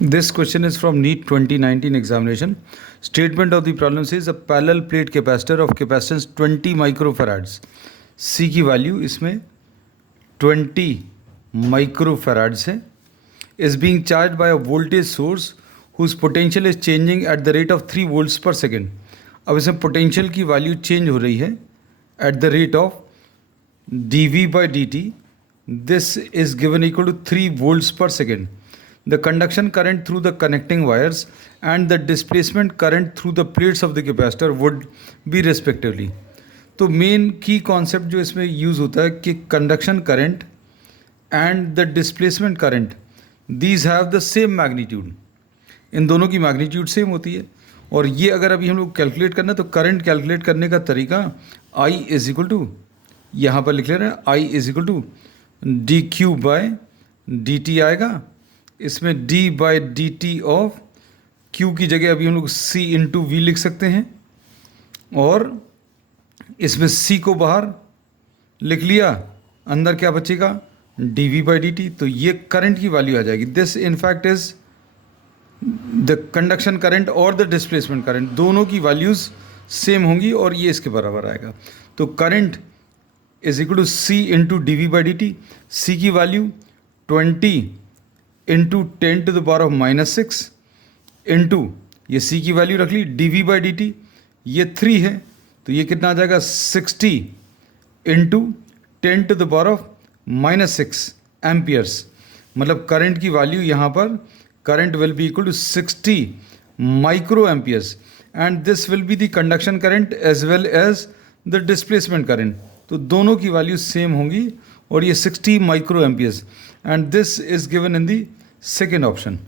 This question is from NEET 2019 examination. Statement of the problem says a parallel plate capacitor of capacitance 20 microfarads. C की value इसमें 20 microfarads है. Is being charged by a voltage source whose potential is changing at the rate of 3 volts per second. अब इसमें potential की value change हो रही है at the rate of dV by dt. This is given equal to 3 volts per second. The conduction current through the connecting wires and the displacement current through the plates of the capacitor would be respectively. तो main की concept जो इसमें use होता है कि conduction current and the displacement current these have the same magnitude. इन दोनों की मैग्नीट्यूड सेम होती है. और ये अगर अभी हम लोग कैलकुलेट करना तो करंट कैलकुलेट करने का तरीका I इज इक्वल टू, यहाँ पर लिख ले रहे हैं I is equal to d q by d t आएगा. इसमें d by d t of q की जगह अभी हम लोग c इंटू वी लिख सकते हैं. और इसमें c को बाहर लिख लिया, अंदर क्या बचेगा dv बाई डी टी. तो ये करंट की वैल्यू आ जाएगी. This in fact is the conduction current और द डिस्प्लेसमेंट करंट, दोनों की वैल्यूज़ सेम होंगी और ये इसके बराबर आएगा. तो current is equal to c into D V by D T. C की value 20 into 10 to the power of -6 into ये c की वैल्यू रख ली D V by D T, ये 3 है तो ये कितना आ जाएगा 60 into 10 to the power of -6 amperes. मतलब करंट की वैल्यू यहाँ पर current will be equal to 60 micro amperes and this will be the conduction current as well as the displacement current. तो दोनों की वैल्यू सेम होंगी और ये 60 micro amperes and this is given in the second option.